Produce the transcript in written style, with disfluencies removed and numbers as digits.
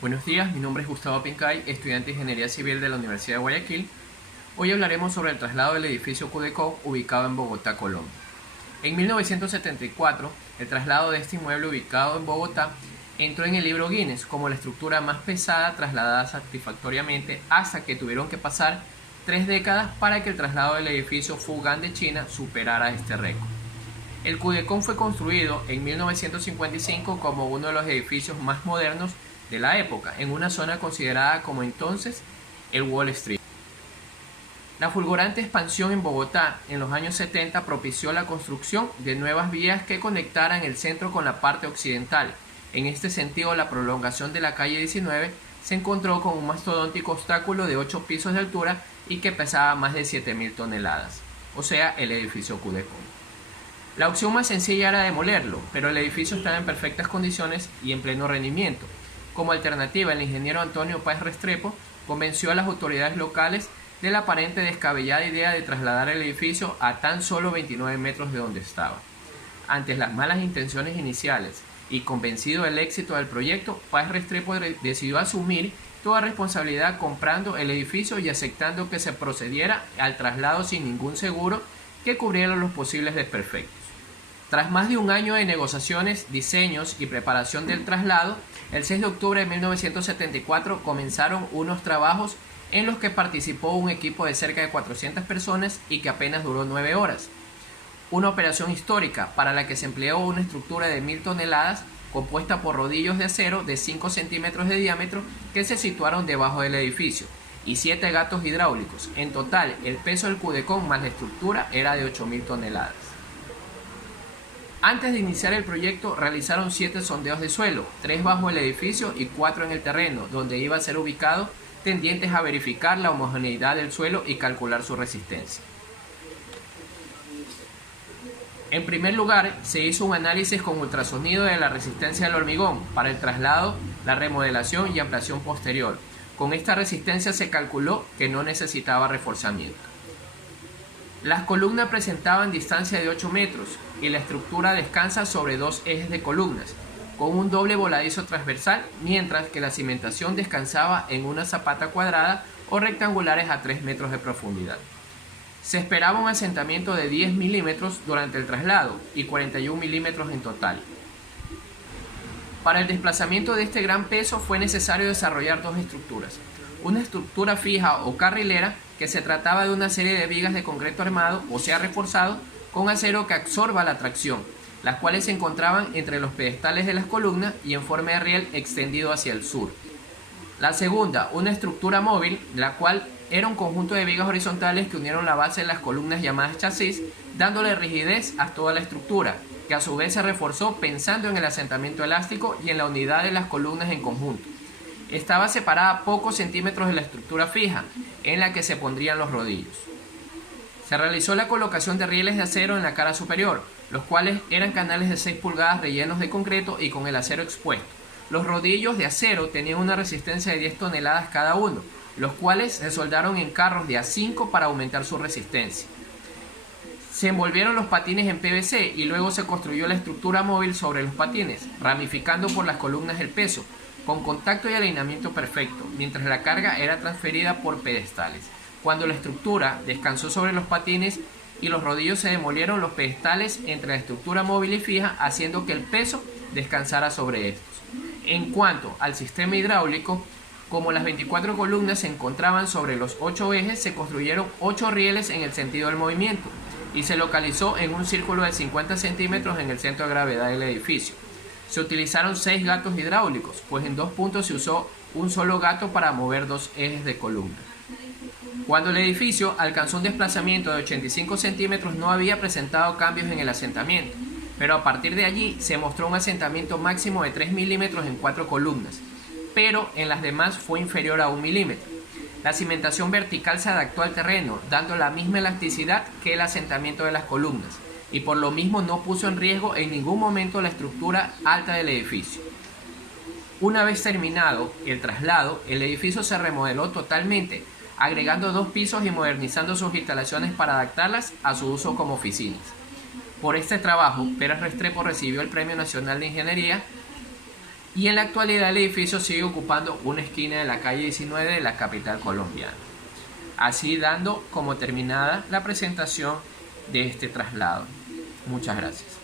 Buenos días, mi nombre es Gustavo Pincay, estudiante de Ingeniería Civil de la Universidad de Guayaquil. Hoy hablaremos sobre el traslado del edificio Cudecom ubicado en Bogotá, Colombia. En 1974, el traslado de este inmueble ubicado en Bogotá entró en el libro Guinness como la estructura más pesada trasladada satisfactoriamente hasta que tuvieron que pasar 3 décadas para que el traslado del edificio Fugan de China superara este récord. El Cudecom fue construido en 1955 como uno de los edificios más modernos de la época, en una zona considerada como entonces el Wall Street. La fulgurante expansión en Bogotá en los años 70 propició la construcción de nuevas vías que conectaran el centro con la parte occidental. En este sentido, la prolongación de la calle 19 se encontró con un mastodóntico obstáculo de 8 pisos de altura y que pesaba más de 7.000 toneladas, o sea, el edificio Cudecom. La opción más sencilla era demolerlo, pero el edificio estaba en perfectas condiciones y en pleno rendimiento. Como alternativa, el ingeniero Antonio Páez Restrepo convenció a las autoridades locales de la aparente descabellada idea de trasladar el edificio a tan solo 29 metros de donde estaba. Ante las malas intenciones iniciales y convencido del éxito del proyecto, Páez Restrepo decidió asumir toda responsabilidad comprando el edificio y aceptando que se procediera al traslado sin ningún seguro que cubriera los posibles desperfectos. Tras más de un año de negociaciones, diseños y preparación del traslado, el 6 de octubre de 1974 comenzaron unos trabajos en los que participó un equipo de cerca de 400 personas y que apenas duró 9 horas. Una operación histórica para la que se empleó una estructura de 1.000 toneladas compuesta por rodillos de acero de 5 centímetros de diámetro que se situaron debajo del edificio y 7 gatos hidráulicos. En total, el peso del Cudecom más la estructura era de 8.000 toneladas. Antes de iniciar el proyecto, realizaron 7 sondeos de suelo, 3 bajo el edificio y 4 en el terreno, donde iba a ser ubicado, tendientes a verificar la homogeneidad del suelo y calcular su resistencia. En primer lugar, se hizo un análisis con ultrasonido de la resistencia del hormigón para el traslado, la remodelación y ampliación posterior. Con esta resistencia se calculó que no necesitaba reforzamiento. Las columnas presentaban distancia de 8 metros y la estructura descansa sobre 2 ejes de columnas, con un doble voladizo transversal, mientras que la cimentación descansaba en una zapata cuadrada o rectangulares a 3 metros de profundidad. Se esperaba un asentamiento de 10 milímetros durante el traslado y 41 milímetros en total. Para el desplazamiento de este gran peso fue necesario desarrollar 2 estructuras. Una estructura fija o carrilera, que se trataba de una serie de vigas de concreto armado, o sea reforzado, con acero que absorba la tracción, las cuales se encontraban entre los pedestales de las columnas y en forma de riel extendido hacia el sur. La segunda, una estructura móvil, la cual era un conjunto de vigas horizontales que unieron la base de las columnas llamadas chasis, dándole rigidez a toda la estructura, que a su vez se reforzó pensando en el asentamiento elástico y en la unidad de las columnas en conjunto. Estaba separada a pocos centímetros de la estructura fija, en la que se pondrían los rodillos. Se realizó la colocación de rieles de acero en la cara superior, los cuales eran canales de 6 pulgadas rellenos de concreto y con el acero expuesto. Los rodillos de acero tenían una resistencia de 10 toneladas cada uno, los cuales se soldaron en carros de A5 para aumentar su resistencia. Se envolvieron los patines en PVC y luego se construyó la estructura móvil sobre los patines, ramificando por las columnas el peso, con contacto y alineamiento perfecto, mientras la carga era transferida por pedestales. Cuando la estructura descansó sobre los patines y los rodillos se demolieron los pedestales entre la estructura móvil y fija, haciendo que el peso descansara sobre estos. En cuanto al sistema hidráulico, como las 24 columnas se encontraban sobre los 8 ejes, se construyeron 8 rieles en el sentido del movimiento y se localizó en un círculo de 50 centímetros en el centro de gravedad del edificio. Se utilizaron 6 gatos hidráulicos, pues en 2 puntos se usó un solo gato para mover 2 ejes de columna. Cuando el edificio alcanzó un desplazamiento de 85 centímetros no había presentado cambios en el asentamiento, pero a partir de allí se mostró un asentamiento máximo de 3 milímetros en 4 columnas, pero en las demás fue inferior a 1 milímetro. La cimentación vertical se adaptó al terreno, dando la misma elasticidad que el asentamiento de las columnas, y por lo mismo no puso en riesgo en ningún momento la estructura alta del edificio. Una vez terminado el traslado, el edificio se remodeló totalmente, agregando 2 pisos y modernizando sus instalaciones para adaptarlas a su uso como oficinas. Por este trabajo, Pérez Restrepo recibió el Premio Nacional de Ingeniería y en la actualidad el edificio sigue ocupando una esquina de la calle 19 de la capital colombiana. Así dando como terminada la presentación de este traslado. Muchas gracias.